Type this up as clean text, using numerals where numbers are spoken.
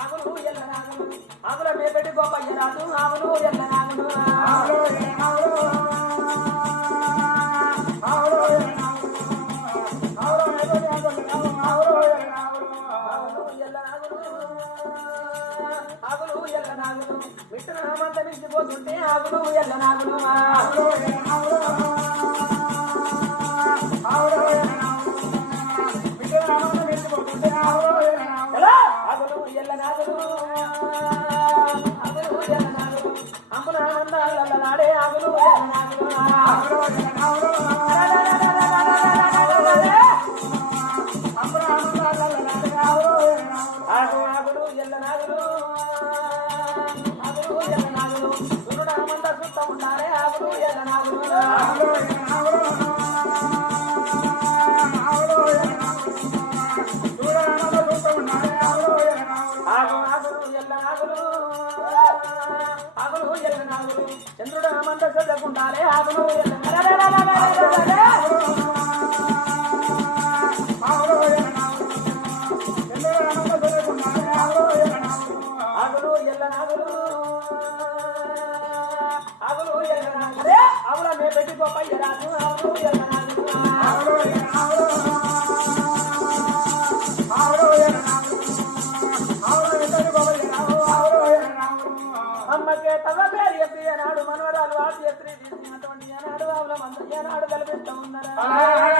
ఆగులు ఎల్ల నాగులు ఆగుల మేపెట్టి గోపయ్య రాజు ఆగులు ఎల్ల నాగులు ఆగులు ఎల్ల నాగులు విట్టనామంత మించిపోతుంటే ఆగులు ఎల్ల నాగులు ఆగులు ఎల్ల నాగులు ఆగులు ఎల్ల నాగులు అంబునానందాల నాడే ఆగులు ఎల్ల నాగులు ఆగులు ఎల్ల నాగులు ఆగులు ఎల్ల నాగులు గురునామంద సుత్త ఉండాలే ఆగులు ఎల్ల నాగులు ఆగులు ఎల్ల నాగులు చంద్రుడు మంద చదువుకుంటాలే ఆగులు ఆగులు ఎల్ల నాగులు ఆగులు ఎల్ల నాగులే ఆవుల మే పెట్టి గోపయ్య రాజు ఆగులు ఎల్ల నాగులు అమ్మకే తవ పేరు చెప్పి నాడు మనవరాలు వాడు చేసి తీసుకున్నటువంటి నాడు ఆవుల మంద నాడు కల్పిస్తూ ఉన్నారు